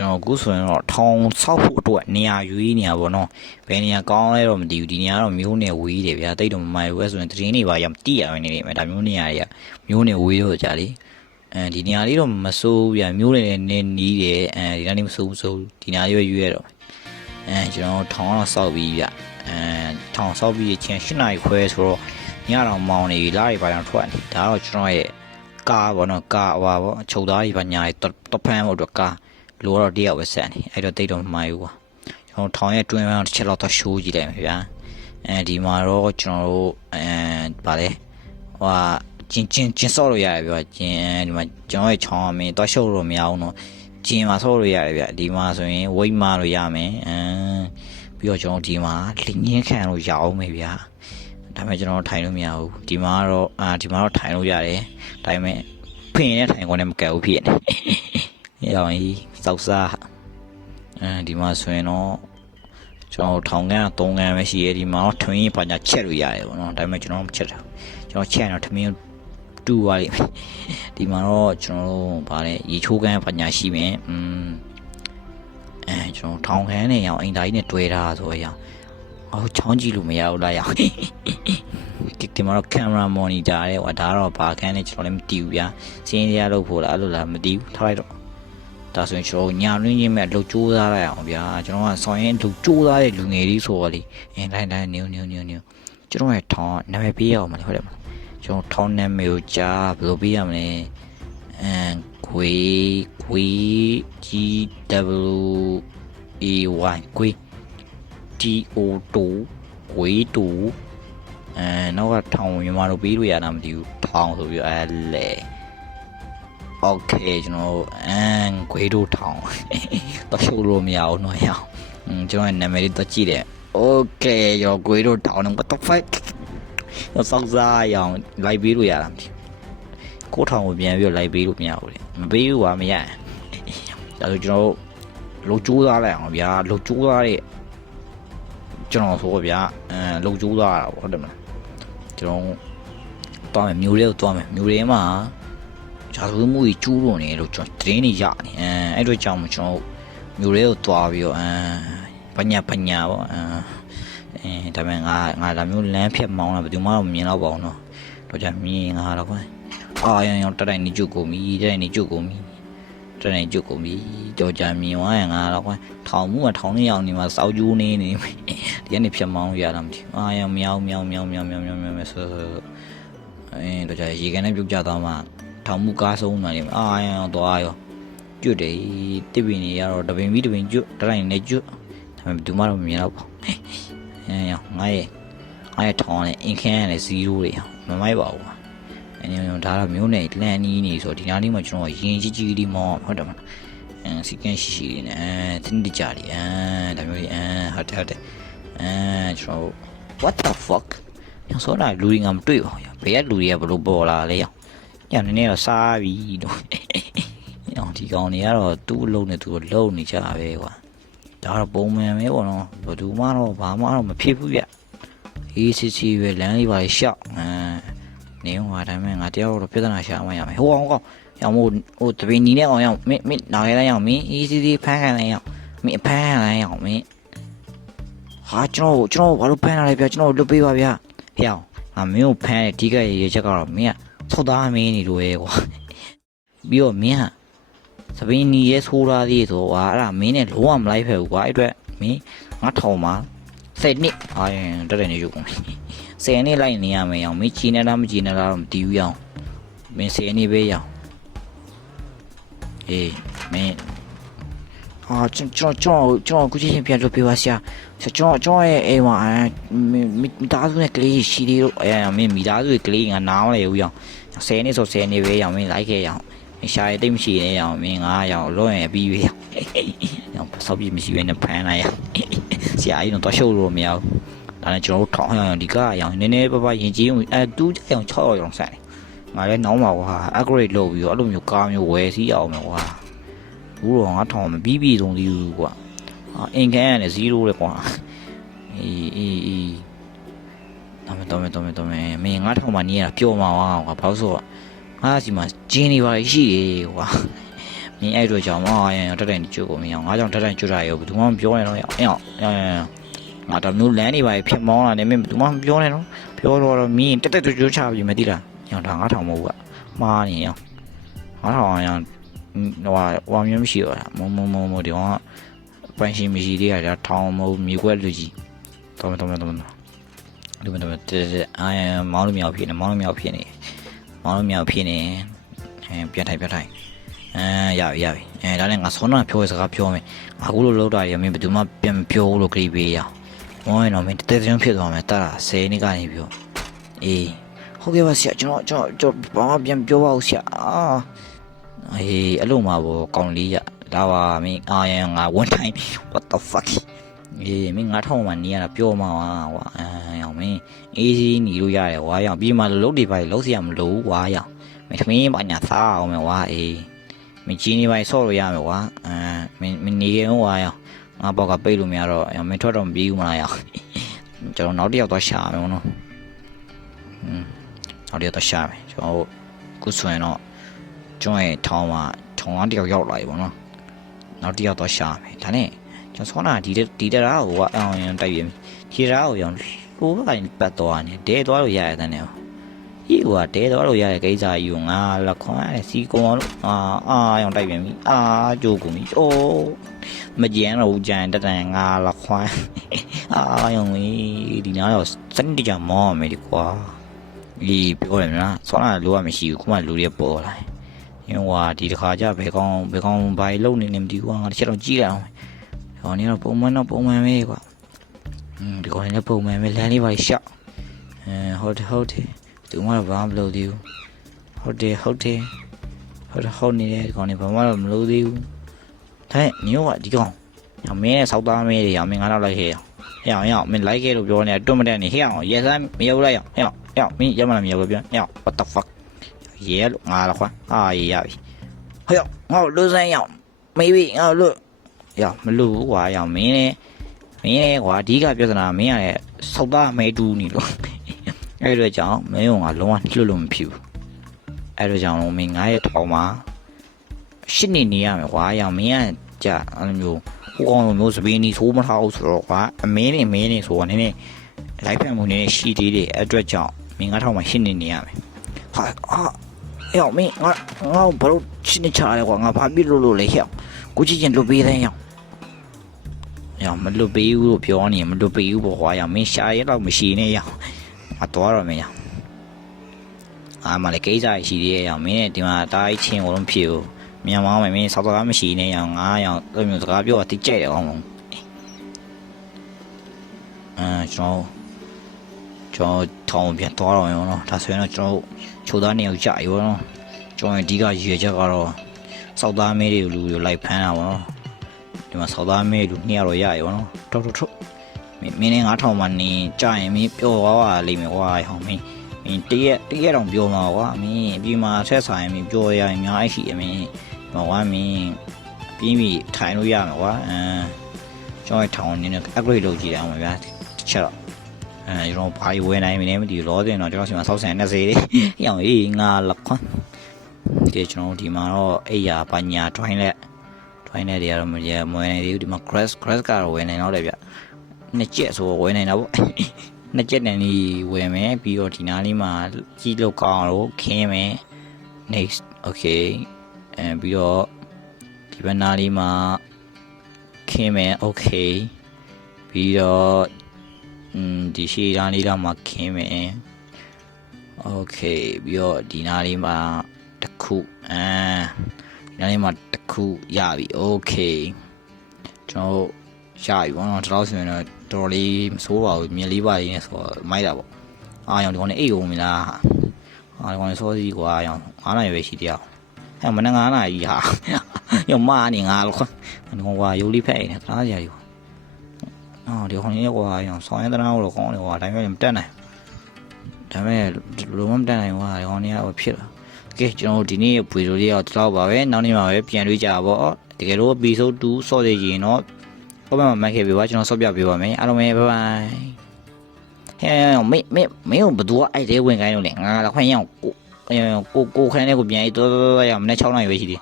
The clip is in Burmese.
ကျွန်တော်အခုဆိုရင်တော့ထောင်ဆောက်ဖို့အတွက်နေရာရွေးနေရပါတော့ဘယ်နေရာကောင်းလဲတော့မသိဘူးဒီနေရာတော့မျိုးနယ်ဝေးတယ်ဗျာတိတ်တော့မမိုက်ဘူးဆိုရင်သတင်းတွေပါရမတိရမယ်နေမယ်ဒါမျိုးနေရာတွေကမျိုးနယ်ဝေးတော့ကြာလေဒီနေရာလေးတော့မစိုးဘူးဗျာမျိုးနယ်နဲ့နီးတယ်ဒီနေရာလေးမစိုးဘူးဒီနေရာလေးပဲရွေးရတော့ကျွန်တော်ထောင်တော့ဆောက်ပြီးဗျထောင်ဆောက်ပြီးချင်း8နာရီခွဲဆိုတော့ညတော့မောင်းနေပြီလားတွေပါတော့ထွက်နေဒါတော့ကျွန်တော်ရဲ့ကားပေါ့နော်ကားဟွာပေါ့ချုပ်သားတွေပါညာတွေတော့ဖမ်းဖို့အတွက်ကားလိုတော့တယောက်ပဲဆက်နေအဲ့တော့တိတ်တော့မမိုက်ဘူးကွာကျွန်တော်ထောင်ရဲ့တွင်းပိုင်းတစ်ချက်လောက်တော့ရှိုးကြည့်လိုက်မယ်ဗျာဒီမှာတော့ကျွန်တော်တို့ဗာလဲဟွာကျင်းဆော့လို့ရတယ်ဗျာကျင်းဒီမှာကျွန်တော်ရဲ့ချောင်းအမင်းတော့ရှုပ်လို့မရအောင်တော့ကျင်းမှာဆော့လို့ရတယ်ဗျာဒီမှာဆိုရင်ဝိတ်မလို့ရမယ်ပြီးတော့ကျွန်တော်ဒီမှာလင်းငင်းခံလို့ရအောင်မယ်ဗျာဒါပေမဲ့ကျွန်တော်ထိုင်လို့မရဘူးဒီမှာတော့ထိုင်လို့ရတယ်ဒါပေမဲ့ဖင်နဲ့ထိုင်ခွင့်နဲ့မကပ်ဘူးဖြစ်နေရောင်ကြီးစောက်စားဒီမှာဆိုရင်တော့ကျွန်တော်ထောင်ကန်း3ကန်းပဲရှိရဒီမှာတော့ထမင်းပါညာချက်လို့ရတယ်ပေါ့နော်ဒါပေမဲ့ကျွန်တော်မချက်တာကျွန်တော်ချက်ရင်တော့ထမင်းတူသွားလိမ့်မယ်ဒီမှာတော့ကျွန်တော်တို့ဗာလဲရေချိုးကန်းပါညာရှိမယ်ကျွန်တော်ထောင်ကန်းနဲ့ရောင်အင်တာကြီးနဲ့တွဲထားဆိုရအောင်ချောင်းကြည့်လို့မရဘူးလားရောင်ဒီမှာတော့ကင်မရာမော်နီတာတဲ့ဟိုဒါတော့ဘာကန်းနဲ့ကျွန်တော်လည်းမသိဘူးဗျာစင်းရလို့ဖို့လားအဲ့လိုလားမသိဘူးထားလိုက်တော့ဒါဆိုရင်ကျွန်တော်ညာရင်းချင်းမဲ့အလုပ်ကြိုးစားလိုက်အောင်ဗျာကျွန်တော်ကဆောင်ရင်အလုပ်ကြိုးစားတဲ့လူငယ်လေးဆိုတော့လေတိုင်းနေကျွန်တော်ရဲ့ထောင်းနာမည်ပေးရအောင်မလဲဟုတ်တယ်မလားကျွန်တော်ထောင်းနာမည်ကိုကြားဘယ်လိုပေးရမလဲခွေ GWAY ခွေ TO2 ခွေ2နောက်ကထောင်းမြန်မာလိုပေးလို့ရတာမသိဘူးထောင်းဆိုပြီးလေโอเคကျွန်တော်ခွေတို့ထောင်းတော့ရှုပ်လို့မရအောင်တော့ရအောင်ကျွန်တော်နာမည်လေးတော့ကြည့်တယ်โอเคရောခွေတို့ထောင်းတော့ what the fuck တော့စောက်စားရအောင်လိုက်ပေးလို့ရတာမသိကိုထောင်းကိုပြန်ပြီးလိုက်ပေးလို့မရဘူးလေမပေးဘူးကွာမရဒါဆိုကျွန်တော်လုံကျိုးသားလိုက်အောင်ဗျာလုံကျိုးသားတဲ့ကျွန်တော်ဆိုဗျာလုံကျိုးသားတာဟုတ်တယ်မလားကျွန်တော်တောင်းမယ်မျိုးလေးကိုတောင်းမယ်မျိုးလေးမှာဂျာသူမှုကြီးကျူးလွန်နေလို့ကျွန်တော်တင်းနေရနေအဲ့တို့ကြောင့်ကျွန်တော်မျိုးလေးကိုတွားပြီးတော့ပညာပေါ့ဒါပေမဲ့ငါဒါမျိုးလမ်းဖြတ်မောင်းတာဘယ်သူမှတော့မမြင်တော့ပါဘူးနော်တော့ကြမြင်ငါတော့ကွာရောင်တက်တိုင်းနေကြုတ်ကုန်ပြီတော့ကြမြင်သွားရင်ငါတော့ကွာထောင်မှုကထောင်နေအောင်နေမှာစောက်ကျိုးနေဒီကနေဖြတ်မောင်းရတာမသိရောင်မြောင်းဆိုတော့ကြရေကန်နဲ့ပြုတ်ကြသွားမှထောင်မှုကားဆုံးနေတယ်ရောင်သွားရောကျွတ်တယ်တစ်ပင်နေရတော့တပင်ပြီးတပင်ကျွတ်တက်တိုင်းနေကျွတ်ဒါပေမဲ့ဘယ်သူမှတော့မမြင်တော့ပါရောင်ငါရဲ့ထောင်နဲ့အင်ခန်းနဲ့0တွေမမိုက်ပါဘူးဒါတော့မျိုးနဲ့လမ်းနီးနေဆိုဒီနားလေးမှာကျွန်တော်ရင်ကြီးလေးမောင်းဟုတ်တယ်မလားစီကန်းရှိနဲ့တင်းတကြတယ်ဒါမျိုးလေးဟုတ်တယ်ကျွန်တော် what the fuck ညဆိုတော့လူတွေငါမတွေ့ပါဘူးဘယ်ကလူတွေကဘလို့ပေါ်လာလဲညနေနေတော့စားပြီးတော့ဒီကောင်တွေကတော့သူ့အလုံးနဲ့သူလုံနေကြတာပဲကွာဒါတော့ပုံမှန်ပဲပေါ့နော်ဘယ်သူမှတော့ဘာမှတော့မဖြစ်ဘူးဗျအေးစစ်စစ်ပဲလမ်းလေးပါရှောက်နေဟိုတိုင်းမှာငါတယောက်တော့ပြဿနာရှာမှရမယ်ဟိုအောင်ကောင်ရောင်မို့ဟိုတပင်းနီနဲ့အောင်ရောင်မင်းနားရလိုက်အောင်မင်းအေးစီစီဖမ်းခံလိုက်အောင်မင်းဖမ်းလိုက်အောင်မင်းဟာကျွန်တော်ဘာလို့ဖမ်းလာလဲဗျာကျွန်တော်လွတ်ပေးပါဗျာဟဲ့အောင်မင်းကိုဖမ်းတဲ့ဒီကရေချက်ကတော့မင်းကဆောက်သားမင်းနေလို့ရဲကွာပြီးတော့မင်းကတပင်းနီရဲဆိုးသားသေးဆိုဟာအဲ့ဒါမင်းနဲ့လုံးဝမလိုက်ဖက်ဘူးကွာအဲ့အတွက်မင်းငါထောင်မှာ7နှစ်တက်တယ်နေရုပ်ကုန်10နှစ်လိုက်နေရမယ်အောင်မင်းချီနေလားမချီနေလားတော့မတည်ဘူးအောင်မင်း10နှစ်ပဲရအောင်မင်းကျွန်တော်ခုချင်းပြန်လုပ်ပေးပါဆရာကျွန်တော်ရဲ့အိမ်မှာမိသားစုနဲ့ကလေးရှိသေးလို့မင်းမိသားစုရဲ့ကလေးငါနားမလဲဘူးအောင်10နှစ်ဆို10နှစ်ပဲရအောင်မင်းလိုက်ခဲ့ရအောင်မင်းရှာရတိတ်မရှိနေရအောင်မင်းငါရအောင်လုံးရင်ပြီးပြီအောင်ဆောက်ပြမရှိဘဲနဲ့ဖမ်းလိုက်ရဆရာကြီးတော့ရှုပ်လို့မရဘူးဒါနဲ့ကျွန်တော်တို့ထောင်းအောင်ဒီကအရောင်နည်းနည်းပါရင်ကြီးတူးကြောင်6ရောင်ဆိုင်ငါလည်းနောင်းပါကွာ upgrade လုပ်ပြီးတော့အဲ့လိုမျိုးကားမျိုးဝယ်စီးအောင်မယ်ကွာဘူးတော့ငါထောင်းမပြီးပြီဆုံးသေးဘူးကွာအင်ကန်နဲ့0လေကွာအေးတော်မယ်မင်းငါထောင်းမှနေရတာပျော်မှာကွာဘာလို့ဆိုတော့ငါစီမှာဂျင်းနေပါရှိတယ်ကွာ မင်းအဲ့တို့ကြောင့်မအောင်ရင်တက်တိုင်ကျွတ်ကိုမင်းအောင်ငါကြောင့်တက်တိုင်ကျွတ်တာရောဘယ်သူမှမပြောနဲ့တော့ငါတော့မျိုးလမ်းနေပါဖြစ်မောင်းလာနေမင်းဘယ်သူမှမပြောနဲ့နော်ပြောတော့မင်းတက်ကျွတ်ချပြီမသိလားရောဒါ9000မဟုတ်ဘူးကမှားနေရော9000ရောဟိုမျိုးမရှိတော့မုံဒီကောင်ကပိုင်ရှင်မရှိသေးတာထောင်းမဟုတ်မြေကွက်လူကြီးတော်တော်တဲအာမောင်းလို့မြောက်ဖြစ်နေပြန်ထိုင်ပြန်ရပြီဒါလည်းငါဆောင်းနာပြောစကားပြောမယ်အခုလိုလောက်တာရမင်းဘယ်သူမှပြန်ပြောလို့ကြိပေးရမောင်းရင်တော့မင်းတဲဖြစ်သွားမယ်တာ10နှစ်ကနေပြောအေးဟုတ်ကဲ့ပါဆရာကျွန်တော်ဘာမှပြန်ပြောပါဦးဆရာအေးအဲ့လိုမှပေါ့ကောင်းလေးရဒါပါမင်းငါone time what the fuck အေးမင်း9000မှနေရတာပြောမှာကွာရောင်မင်းအေးစီးနေလို့ရတယ်ဝါရောင်ပြီးမှလုတ်တွေပါလုတ်စရာမလိုဘူးဝါရောင်မင်းသမီးဘာညာစားအောင်မယ်ဝါအေးမင်းကြီးနေပါဆော့လို့ရမယ်ကွာမင်းနေရင်ဝါရောင်ငါဘောက်ကပိတ်လို့မရတော့မင်းထွက်တော့မပြီးဘူးမလားရောင်ကျွန်တော်နောက်တစ်ယောက်သွားရှာမယ်နော်နောက်တစ်ယောက်သွားရှာမယ်ကျွန်တော်ခုဆိုရင်တော့ကျွန်တော်ရဲ့ထောင်းတစ်ယောက်ရောက်လာပြီပေါ့နော်နောက်တစ်ယောက်သွားရှာမယ်ဒါနဲ့ကျွန်တော်ဆောနာဒီတရားကိုအောင်ရင်တိုက်ပြီဒီတရားကိုရောလိုဘက်ပတ်သွားနေဒဲသွားလို့ရရတဲ့နဲ့ဒီကဒဲသွားလို့ရတဲ့ကိစ္စကြီးကိုငါလက်ခွန်ရစီကုံအောင်ရောတိုက်ပြန်ပြီကြိုးကုန်ပြီမကြမ်းတော့ကြံတက်တန်ငါလက်ခွန်ရောဒီနားတော့စနစ်တကျမောင်းမယ်ဒီကွာဒီပြောရမလားဆောနာလိုရမရှိဘူးခုမှလူတွေပေါ်လာရင်ဒီတစ်ခါကျဘယ်ကောင်းဘာလုံနေမသိဘူးငါတစ်ချက်တော့ကြည့်လိုက်အောင်ဒီတော့ပုံမှန်ပဲကွာဒီကောင်လည်းပုံမှန်ပဲလမ်းလေးပါရှောက်ဟုတ်တယ်သူမှတော့ဘာမှမလုပ်သေးဘူးဟုတ်နေတယ်ဒီကောင်လည်းဘာမှတော့မလုပ်သေးဘူးဒါနဲ့ညို့ကဒီကောင်မင်းနဲ့စောက်သားမဲတွေမင်း9000လိုက်ခဲ့အောင်မင်းလိုက်ခဲ့လို့ပြောနေတွတ်မတက်နေဟဲ့အောင်ရဲစမ်းမရောက်လိုက်အောင်မင်းရမလားမရောက်လို့ပြောwhat the fuck ရဲလို့ငါလားခွာရပြီဟဲ့ငါ့လို့စမ်းရောက်မေးပြီငါ့လို့မလို့ကွာမင်းနဲ့ကွာအဓိကပြဿနာမင်းရဲ့စောက်သားမဲတူးနေလို့အဲ့လိုကြောင့်မင်းကလုံးဝလွတ်လို့မဖြစ်ဘူးအဲ့လိုကြောင့်မင်းငါရဲ့ထောင်မှာရှစ်နေရမယ်ကွာမင်းကကြာအဲ့လိုမျိုးဟိုကောင်မျိုးစပင်းကြီးသိုးမထားဘူးဆိုတော့ကွာအမင်းနေဆိုတော့နည်းလိုက်ဖက်မှုနေရှိသေးတယ်အဲ့အတွက်ကြောင့်မင်းငါထောင်မှာရှစ်နေရမယ်မင်းငါဘာလို့ရှစ်နေချလဲကွာငါဘာဖြစ်လို့လဲဟဲ့ကိုကြည့်ရင်လွတ်ပေးတယ်မလွတ်ပေးဘူးလို့ပြောနေမလွတ်ပေးဘူးပေါ့ကွာမင်းရှာရတော့မရှိနဲ့အတော်တော့မင်းမလည်းကိစ္စရှိသေးရဲ့မင်းနဲ့ဒီမှာတားချင်းကိုလုံးဖြစ်ဘူးမြန်မာမင်းစောက်စကားမရှိနဲ့900အဲ့မျိုးစကားပြောတိကျတယ်အောင်ကျွန်တော်ထောင်းပြန်သွားတော့ရောနော်ဒါဆိုရင်တော့ကျွန်တော်ချိုးသားနေအောင်ကြာရောနော်ကျွန်တော်အဓိကရည်ရွယ်ချက်ကတော့စောက်သားမဲတွေလူတွေလိုက်ဖမ်းတာပေါ့နော်ဒီမှာစောက်သားမဲလူ200တော့ရရောနော်ထုတ်မင်းနဲ့9000မှနေကြာရင်မင်းပျော်သွားပါလိမ့်မယ်ကွာဟောင်းမင်းတရက်တော့ပြောမှာကွာမင်းအပြင်မှာဆက်ဆိုင်မင်းပျော်ရရင်အများကြီးရှိမင်းကွာမင်းပြင်းပြီးထိုင်လို့ရမှာကွာကျွန်တော်ထောင်းနေနဲ့ upgrade လုပ်ကြည့်ရအောင်ဗျာတစ်ချက်တော့ကျွန်တော်ဘာဝယ်နိုင်မလဲမသိဘူးလောဆယ်တော့ကျွန်တော်ဆီမှာစောက်ဆန်20လေးရောင်အေးငါလက်ခွန်းဒီကျွန်တော်ဒီမှာတော့အိယာပညာ twine လက်တွေကတော့မွေးနေသေးဘူးဒီမှာ grass ကတော့ဝယ်နိုင်တော့တယ်ဗျနှစ်ကျက်ဆိုဝယ်နိုင်တာပေါ့နှစ်ကျက်တန်လေးဝယ်မယ်ပြီးတော့ဒီနားလေးမှာကြီးလောက်ကောင်းလို့ခင်းမယ် next okay ပြီးတော့ဒီဘက်နားလေးမှာခင်းမယ် okay ပြီးတော့ဒီရှေ့နားလေးတော့မှခင်းမယ် okay ပြီးတော့ဒီနားလေးမှာတစ်ခုဒီနားလေးမှာတစ်ခုရပြီ okay ကျွန်တော်ရပြီဘောနော်ဒီလောက်ဆိုရင်တော့တော်လေးမစိုးပါဘူးမြင်လေးပါလေးနဲ့ဆိုမိုက်တာပေါ့ရောင်ဒီကောင်နဲ့အိတ်ကုန်ပြီလားဒီကောင်နဲ့စောစီးကွာရောင်9နာရီပဲရှိတရားမနေ့9နာရီဟာရောမာနေငါလို့ဒီကောင်ကွာရိုးလေးဖက်နေသားစရာကြီးဒီကောင်လေးကွာရောင်ဆောင်းရတဲ့နားကိုကောင်းတယ်ကွာဒါပေမဲ့မတက်နိုင်ဒါပေမဲ့လုံးဝမတက်နိုင်ကွာဒီကောင်လေးကဖြစ်လာကဲကျွန်တော်ဒီနေ့ဗီဒီယိုလေးတော့ဒီလောက်ပါပဲနောက်နေ့မှာပဲပြန်တွေ့ကြပါပေါ့တကယ်လို့ episode 2 ဆော့သေးရင်တော့ဟုတ်ပါမှတ်ခဲ့ပြီပါကျွန်တော်ဆော့ပြပေးပါမယ်အားလုံးပဲ bye bye မင်းဘသူကအဲ့တဲဝင်ခိုင်းလို့လေငါလည်းခွင့်ရအောင်ကိုခန်းလေးကိုပြန်ပြီးတော့ရမနေ့6နာရီပဲရှိသေး